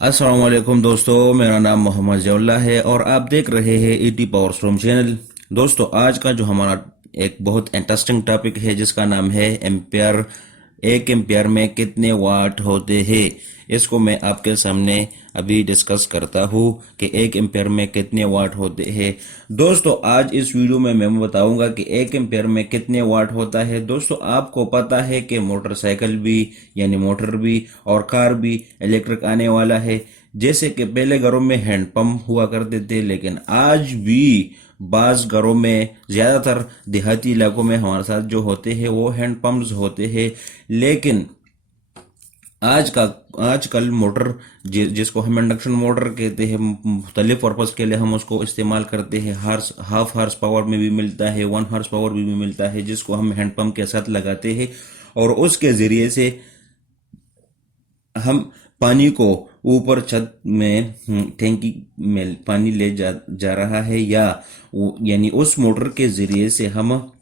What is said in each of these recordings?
अस्सलाम वालेकुम दोस्तों, मेरा नाम मोहम्मद जवल्ला है और आप देख रहे हैं ईटी पावर स्ट्रॉम चैनल। दोस्तों, आज का जो हमारा एक बहुत इंटरेस्टिंग टॉपिक है जिसका नाम है एम्पियर। एक एम्पियर में कितने वाट होते हैं, इसको मैं आपके सामने अभी डिस्कस करता हूँ कि एक एम्पियर में कितने वाट होते हैं। दोस्तों, आज इस वीडियो में मैं बताऊंगा कि एक एम्पियर में कितने वाट होता है। दोस्तों, आपको पता है कि मोटरसाइकिल भी यानी मोटर भी और कार भी इलेक्ट्रिक आने वाला है। जैसे कि पहले घरों में हैंडपंप हुआ करते थे, लेकिन आज भी बाज घरों में, ज्यादातर देहाती इलाकों में हमारे साथ जो होते हैं वो हैंडपंप्स होते हैं। लेकिन आज का आजकल मोटर जिसको हम इंडक्शन मोटर कहते हैं, मुख्तलिफ पर्पज के लिए हम उसको इस्तेमाल करते हैं। हाफ हार्स पावर में भी मिलता है, 1 हार्स पावर में भी मिलता है, जिसको हम हैंडपंप के साथ लगाते हैं और उसके जरिए से हम पानी को ऊपर छत में टैंकी में पानी ले जा रहा है, या यानी उस मोटर के जरिए से हम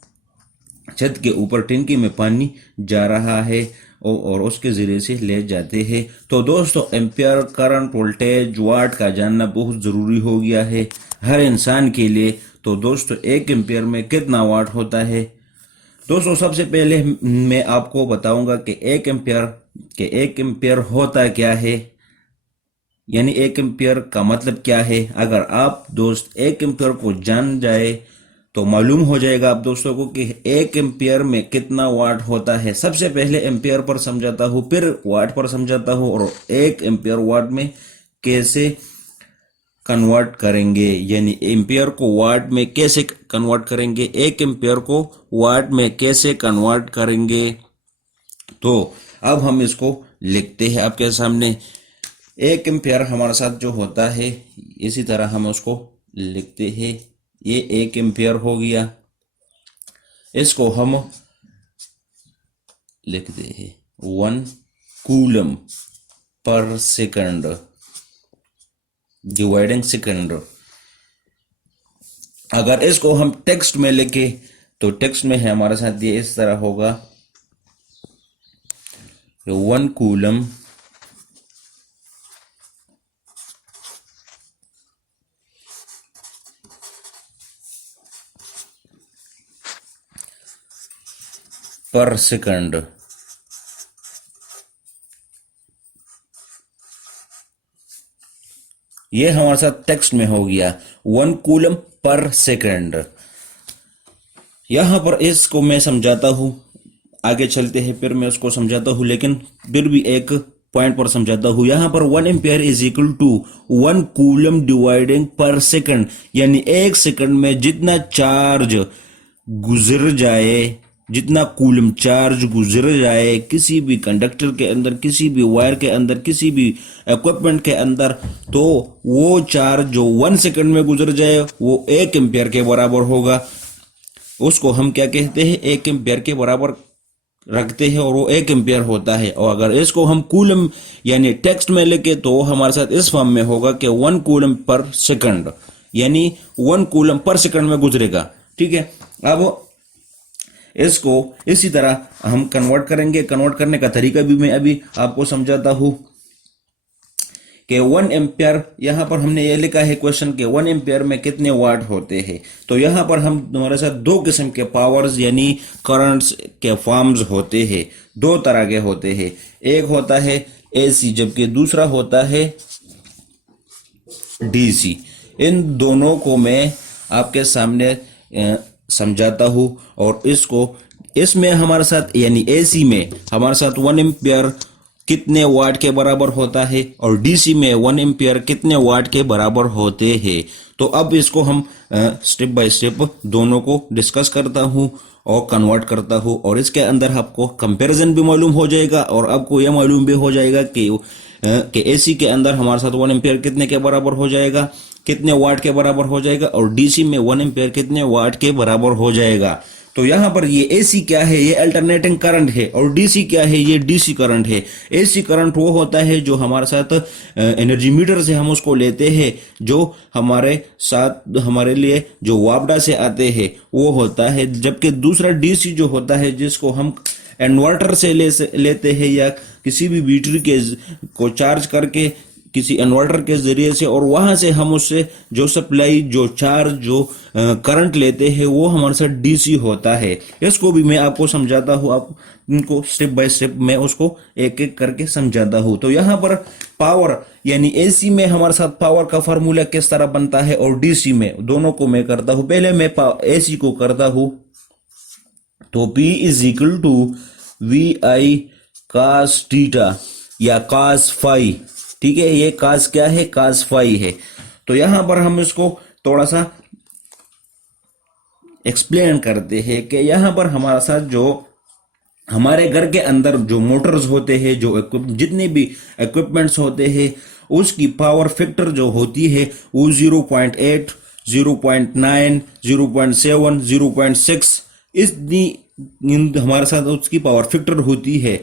छत के ऊपर टंकी में पानी जा रहा है और उसके जरिए से ले जाते हैं। तो दोस्तों, एम्पियर, करंट, वोल्टेज, वाट का जानना बहुत जरूरी हो गया है हर इंसान के लिए। तो दोस्तों, एक एम्पियर में कितना वाट होता है? दोस्तों, सबसे पहले मैं आपको बताऊंगा कि एक एम्पियर होता क्या है, यानी एक एम्पियर का मतलब क्या है। अगर आप दोस्त एक एम्पियर को जान जाए तो मालूम हो जाएगा आप दोस्तों को कि एक एम्पियर में कितना वाट होता है। सबसे पहले एम्पियर पर समझाता हूँ, फिर वाट पर समझाता हूँ और एक एम्पियर वाट में कैसे कन्वर्ट करेंगे, यानी एम्पियर को वाट में कैसे कन्वर्ट करेंगे, एक एम्पियर को वाट में कैसे कन्वर्ट करेंगे। तो अब हम इसको लिखते हैं आपके सामने। एक एम्पियर हमारे साथ जो होता है, इसी तरह हम उसको लिखते हैं। ये एक एम्पियर हो गया, इसको हम लिखते हैं 1 coulomb per second dividing second. अगर इसको हम टेक्स्ट में लिखे तो टेक्स्ट में है हमारे साथ ये इस तरह होगा, 1 कूलम पर सेकंड। ये हमारे साथ टेक्स्ट में हो गया 1 कूलम पर सेकंड। यहां पर इसको मैं समझाता हूं, आगे चलते हैं फिर मैं उसको समझाता हूं, लेकिन फिर भी एक पॉइंट पर समझाता हूं। यहां पर 1 ampere is equal to 1 coulomb dividing पर सेकंड, यानी एक सेकंड में जितना चार्ज गुजर जाए, जितना कूलम चार्ज गुजर जाए किसी भी कंडक्टर के अंदर, किसी भी वायर के अंदर, किसी भी इक्विपमेंट के अंदर, तो वो चार्ज जो 1 सेकंड में गुजर जाए वो 1 एम्पियर के बराबर होगा। उसको हम क्या कहते हैं, 1 एम्पियर के बराबर रखते हैं और वो 1 एम्पियर होता है। और अगर इसको हम कूलम यानी टेक्स्ट में लेके तो हमारे साथ इस फॉर्म में होगा कि 1 कूलम पर सेकंड, यानी 1 कूलम पर सेकंड में गुजरेगा। ठीक है, अब इसको इसी तरह हम कन्वर्ट करेंगे। कन्वर्ट करने का तरीका भी मैं अभी आपको समझाता हूं कि 1 एम्पियर, यहां पर हमने ये लिखा है क्वेश्चन के 1 एम्पियर में कितने वाट होते हैं। तो यहां पर हम हमारे साथ दो किस्म के पावर्स यानी करंट्स के फॉर्म्स होते हैं, दो तरह के होते हैं। एक होता है एसी, जबकि दूसरा होता है डीसी। इन दोनों को मैं आपके सामने समझाता हूं और इसमें हमारे साथ यानी एसी में हमारे साथ 1 एम्पियर कितने वाट के बराबर होता है और डीसी में 1 एम्पियर कितने वाट के बराबर होते हैं। तो अब इसको हम स्टेप बाय स्टेप दोनों को डिस्कस करता हूं और कन्वर्ट करता हूं, और इसके अंदर आपको कंपैरिजन भी मालूम हो जाएगा और आपको यह मालूम भी हो जाएगा कि एसी के अंदर हमारे साथ 1 एम्पियर कितने के बराबर हो जाएगा, कितने वाट के बराबर हो जाएगा, और डीसी में 1 एम्पियर कितने वाट के बराबर हो जाएगा। तो यहां पर ये एसी क्या है, ये अल्टरनेटिंग करंट है, और डीसी क्या है, ये डीसी करंट है। एसी करंट वो होता है जो हमारे साथ एनर्जी मीटर से हम उसको लेते हैं, जो हमारे साथ हमारे लिए जो वापडा से आते हैं वो होता है। जबकि दूसरा डीसी जो होता है जिसको हम इन्वर्टर से लेते हैं या किसी भी बैटरी के को चार्ज करके किसी इन्वर्टर के जरिए से, और वहां से हम उससे जो सप्लाई, जो चार्ज, जो करंट लेते हैं वो हमारे साथ डीसी होता है। इसको भी मैं आपको समझाता हूँ, आप इनको स्टेप बाय स्टेप मैं उसको एक एक करके समझाता हूँ। तो यहाँ पर पावर यानी एसी में हमारे साथ पावर का फार्मूला किस तरह बनता है और डीसी में, दोनों को मैं करता हूँ। पहले मैं एसी को करता हूँ, तो P is equal to V I cos theta या कास फाई। ठीक है, ये कास क्या है, कास फाई है। तो यहां पर हम इसको थोड़ा सा एक्सप्लेन करते हैं कि यहां पर हमारा साथ जो हमारे घर के अंदर जो मोटर्स होते हैं, जो जितने भी इक्विपमेंट्स होते हैं, उसकी पावर फैक्टर जो होती है वो 0.8, 0.9, 0.7, 0.6 इतनी हमारे साथ उसकी पावर फैक्टर होती है।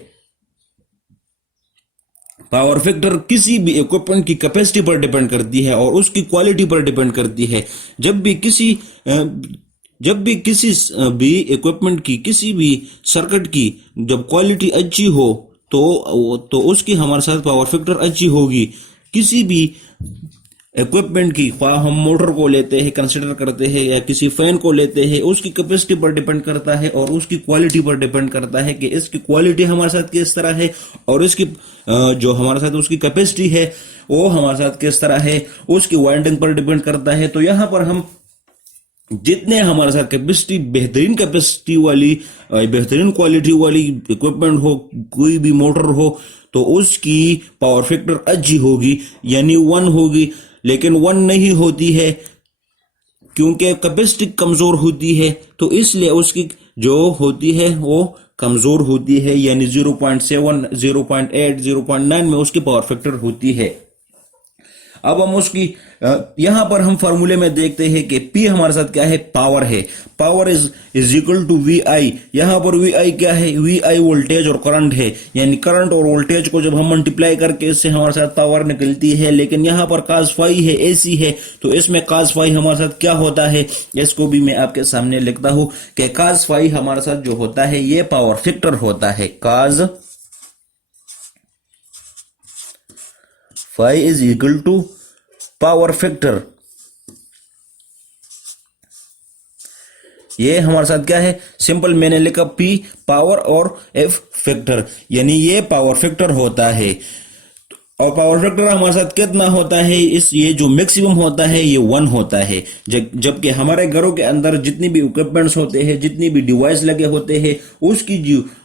पावर फैक्टर किसी भी इक्विपमेंट की कैपेसिटी पर डिपेंड करती है और उसकी क्वालिटी पर डिपेंड करती है। जब भी किसी भी इक्विपमेंट की, किसी भी सर्किट की जब क्वालिटी अच्छी हो तो उसकी हमारे साथ पावर फैक्टर अच्छी होगी। किसी भी इक्विपमेंट की, हम मोटर को लेते हैं, कंसिडर करते हैं, या किसी फैन को लेते हैं, उसकी कैपेसिटी पर डिपेंड करता है और उसकी क्वालिटी पर डिपेंड करता है कि इसकी क्वालिटी हमारे साथ किस तरह है और इसकी जो हमारे साथ उसकी कैपेसिटी है वो हमारे साथ किस तरह है, उसकी वाइंडिंग पर डिपेंड करता है। तो यहां पर हम जितने हमारे साथ कैपेसिटी, बेहतरीन कैपेसिटी वाली, बेहतरीन क्वालिटी वाली इक्विपमेंट हो, कोई भी मोटर हो, तो उसकी पावर फैक्टर अच्छी होगी, यानी 1 होगी। लेकिन 1 नहीं होती है क्योंकि कैपेसिटी कमजोर होती है, तो इसलिए उसकी जो होती है वो कमजोर होती है, यानी 0.7, 0.8, 0.9 में उसकी पावर फैक्टर होती है। अब हम उसकी यहां पर हम फार्मूले में देखते हैं कि P हमारे साथ क्या है, पावर है। Power is equal to V I. यहां पर वी आई क्या है, वी आई वोल्टेज और करंट है, यानी करंट और वोल्टेज को जब हम मल्टीप्लाई करके इससे हमारे साथ पावर निकलती है। लेकिन यहां पर कास फाई है, एसी है, तो इसमें कास फाई हमारे साथ क्या होता है, इसको भी मैं आपके सामने लिखता हूं कि कास फाई हमारे साथ जो होता है ये पावर फैक्टर होता है। Cos phi is equal to power factor. ये हमारे साथ क्या है, सिंपल मैंने लिखा P पावर और F फैक्टर, यानी ये पावर फैक्टर होता है। और पावर फैक्टर हमारे साथ कितना होता है, ये जो मैक्सिमम होता है ये 1 होता है। जबकि हमारे घरों के अंदर जितनी भी इक्विपमेंट्स होते हैं, जितनी भी डिवाइस लगे होते हैं,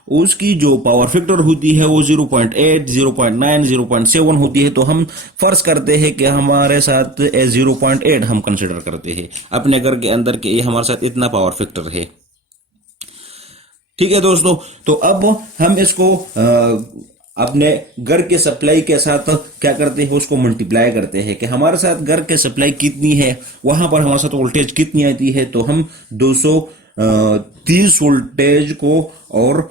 उसकी जो पावर फैक्टर होती है वो 0.8, 0.9, 0.7 होती है। तो हम फर्ज करते हैं कि हमारे साथ 0.8 हम कंसिडर करते हैं अपने घर के अंदर के, ये हमारे साथ इतना पावर फैक्टर है। ठीक है दोस्तों, तो अब हम इसको अपने घर के सप्लाई के साथ क्या करते हैं, उसको मल्टीप्लाई करते हैं कि हमारे साथ घर के सप्लाई कितनी है, वहां पर हमारे साथ वोल्टेज कितनी आती है। तो हम 230 वोल्टेज को और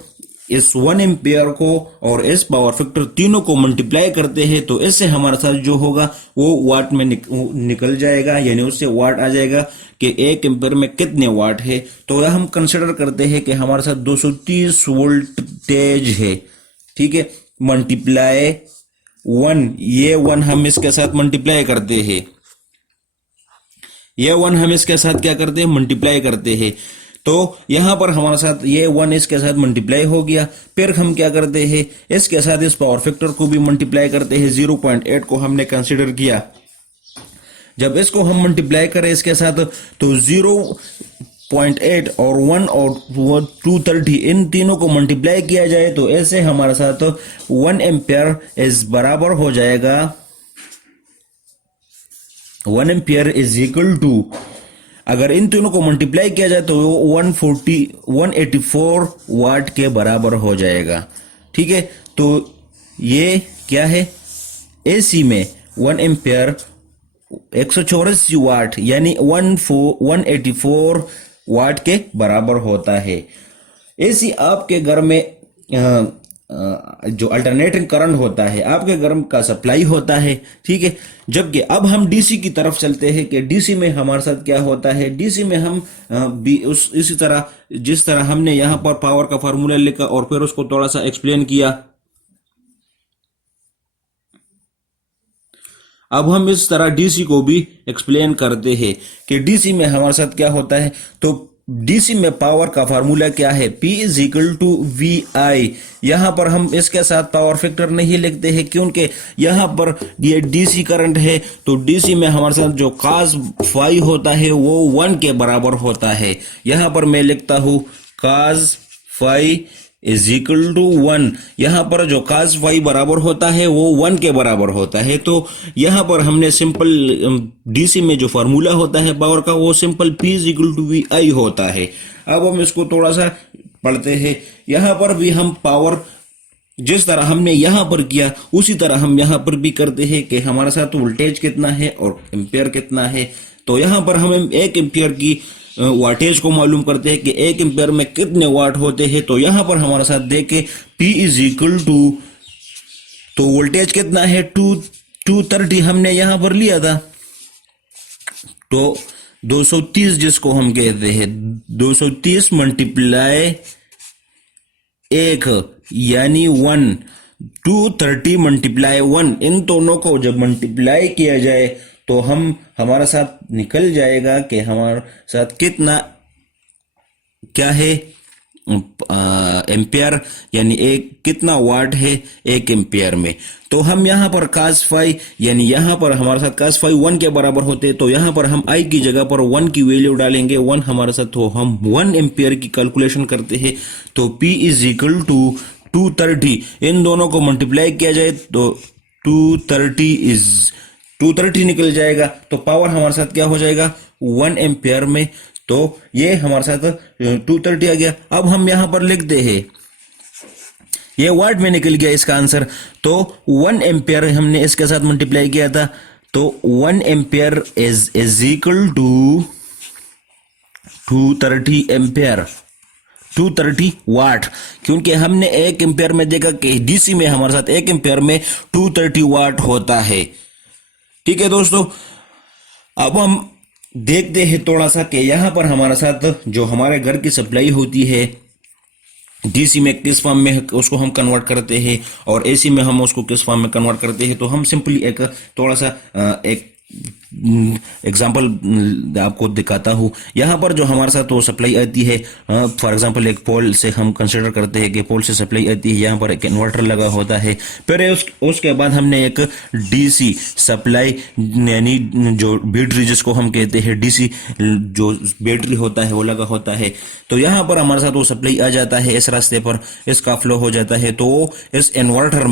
इस 1 एम्पियर को और इस पावर फैक्टर तीनों को मल्टीप्लाई करते हैं। तो इससे हमारे साथ जो होगा वो वाट में निकल जाएगा, यानी उससे वाट आ जाएगा कि 1 एम्पियर में कितने वाट है। तो हम कंसिडर करते हैं कि हमारे साथ 230 वोल्टेज है। ठीक है, मल्टीप्लाई 1, ये 1 हम इसके साथ मल्टीप्लाई करते हैं, ये 1 हम इसके साथ क्या करते हैं, मल्टीप्लाई करते हैं। तो यहां पर हमारे साथ ये 1 इसके साथ मल्टीप्लाई हो गया। फिर हम क्या करते हैं, इसके साथ इस पावर फैक्टर को भी मल्टीप्लाई करते हैं। 0.8 को हमने कंसिडर किया, जब इसको हम मल्टीप्लाई करें इसके साथ तो 0.8 और 1 और 230 इन तीनों को मल्टीप्लाई किया जाए तो ऐसे हमारे साथ 1 एम्पियर इस बराबर हो जाएगा, 1 एम्पियर इज इक्वल टू, अगर इन तीनों को मल्टीप्लाई किया जाए तो 184 वाट के बराबर हो जाएगा। ठीक है, तो ये क्या है, एसी में 1 एम्पियर 184 वाट यानी 184 वाट के बराबर होता है। एसी आपके घर में जो अल्टरनेटिंग करंट होता है, आपके घर का सप्लाई होता है। ठीक है, जबकि अब हम डीसी की तरफ चलते हैं कि डीसी में हमारे साथ क्या होता है। डीसी में हम इसी तरह जिस तरह हमने यहां पर पावर का फार्मूला लिखा और फिर उसको थोड़ा सा एक्सप्लेन किया, अब हम इस तरह डीसी को भी एक्सप्लेन करते हैं कि डीसी में हमारे साथ क्या होता है। तो डीसी में पावर का फार्मूला क्या है, P is equal to VI। यहां पर हम इसके साथ पावर फैक्टर नहीं लिखते हैं क्योंकि यहां पर ये डीसी करंट है। तो डीसी में हमारे साथ जो cos फाई होता है वो 1 के बराबर होता है। यहां पर मैं लिखता हूं cos phi is equal to 1। यहां पर जो cos फाई बराबर होता है वो 1 के बराबर होता है। तो यहां पर हमने सिंपल डीसी में जो फार्मूला होता है पावर का वो simple P is equal to VI होता है। अब हम इसको थोड़ा सा पढ़ते हैं। यहां पर भी हम पावर जिस तरह हमने यहां पर किया उसी तरह हम यहां पर भी करते हैं कि हमारे साथ वोल्टेज कितना है और एम्पियर कितना है। तो यहां पर हम 1 एम्पियर की वाटेज को मालूम करते हैं कि 1 एम्पियर में कितने वाट होते हैं। तो यहां पर हमारे साथ देखे P इज इक्वल टू, तो वोल्टेज कितना है 230 हमने यहां पर लिया था। तो 230 जिसको हम कहते हैं 230 मल्टीप्लाई 1 यानी 1, 230 मल्टीप्लाई 1, इन दोनों को जब मल्टीप्लाई किया जाए तो हमारे साथ निकल जाएगा कि हमारे साथ कितना क्या है एम्पियर, यानी एक कितना वाट है 1 एम्पियर में। तो हम यहाँ पर cos फाई यानी यहाँ पर हमारे साथ cos फाई 1 के बराबर होते हैं। तो यहाँ पर हम I की जगह पर 1 की वैल्यू डालेंगे, 1 हमारे साथ, तो हम 1 एम्पियर की कैलकुलेशन करते हैं। तो P इज इक्वल टू 230, इन दोनों को मल्टीप्लाई किया जाए तो 230 निकल जाएगा। तो पावर हमारे साथ क्या हो जाएगा 1 एम्पियर में। तो ये हमारे साथ 230 आ गया। अब हम यहां पर लिखते हैं, ये वाट में निकल गया इसका आंसर। तो 1 एम्पियर हमने इसके साथ मल्टीप्लाई किया था। तो 1 ampere is equal to 230 ampere, 230 watt, क्योंकि हमने 1 एम्पियर में देखा कि डीसी में हमारे साथ 1 एम्पियर में 230 वाट होता है। ठीक है दोस्तों, अब हम देखते हैं थोड़ा सा कि यहां पर हमारे साथ जो हमारे घर की सप्लाई होती है डीसी में किस फॉर्म में उसको हम कन्वर्ट करते हैं और एसी में हम उसको किस फॉर्म में कन्वर्ट करते हैं। तो हम सिंपली एक थोड़ा सा एक एग्जाम्पल आपको दिखाता हूं। यहां पर जो हमारे साथ वो सप्लाई आती है, फॉर एग्जांपल एक पोल से हम कंसिडर करते हैं कि पोल से सप्लाई आती है, यहां पर एक इन्वर्टर लगा होता है। फिर उसके बाद हमने एक डीसी सप्लाई यानी जो बैटरी जिसको हम कहते हैं डीसी जो बैटरी होता है वो लगा होता है। तो यहां पर हमारे साथ वो सप्लाई आ जाता है, इस रास्ते पर इसका फ्लो हो जाता है। तो इस इन्वर्टर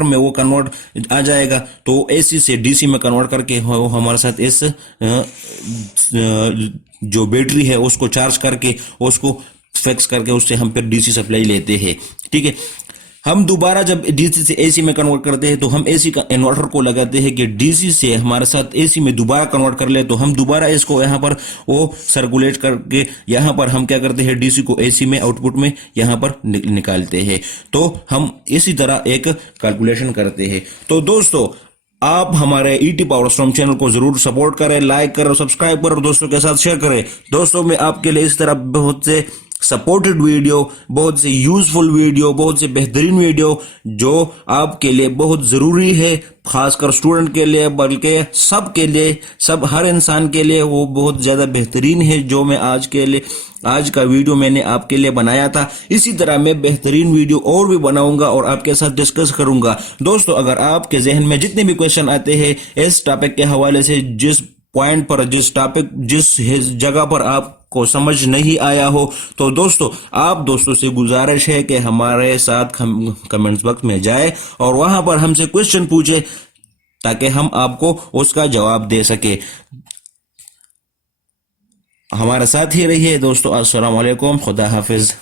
में वो कन्वर्ट आ जाएगा। तो एसी से डीसी में कन्वर्ट करके हमारे साथ इस जो बैटरी है उसको चार्ज करके उसको फिक्स करके उससे हम फिर डीसी सप्लाई लेते हैं। ठीक है, हम दोबारा जब डीसी से एसी में कन्वर्ट करते हैं तो हम एसी का इन्वर्टर को लगाते हैं कि डीसी से हमारे साथ एसी में दोबारा कन्वर्ट कर ले। तो हम दोबारा इसको यहाँ पर वो सर्कुलेट करके यहाँ पर हम क्या करते हैं डीसी को एसी में आउटपुट में यहाँ पर निकालते हैं। तो हम इसी तरह एक कैलकुलेशन करते हैं। तो दोस्तों आप हमारे ईटी पावर स्टॉर्म चैनल को जरूर सपोर्ट करें, लाइक करें, सब्सक्राइब करें और दोस्तों के साथ शेयर करें। दोस्तों मैं आपके लिए इस तरह बहुत से सपोर्टेड वीडियो, बहुत से यूजफुल वीडियो, बहुत से बेहतरीन वीडियो जो आपके लिए बहुत जरूरी है, खासकर स्टूडेंट के लिए, बल्कि सब के लिए, सब हर इंसान के लिए वो बहुत ज्यादा बेहतरीन है जो मैं आज का वीडियो मैंने आपके लिए बनाया था। इसी तरह मैं बेहतरीन वीडियो और भी बनाऊंगा और आपके साथ डिस्कस करूंगा। दोस्तों अगर आपके जहन में जितने भी क्वेश्चन आते हैं इस टॉपिक के हवाले से, जिस पॉइंट पर, जिस जगह पर आपको समझ नहीं आया हो, तो दोस्तों से गुजारिश है कि हमारे साथ कमेंट्स बॉक्स में जाए और वहां पर हमसे क्वेश्चन पूछे ताकि हम आपको उसका जवाब दे सके। हमारे साथ ही रहिए दोस्तों। अस्सलाम वालेकुम, खुदा हाफिज।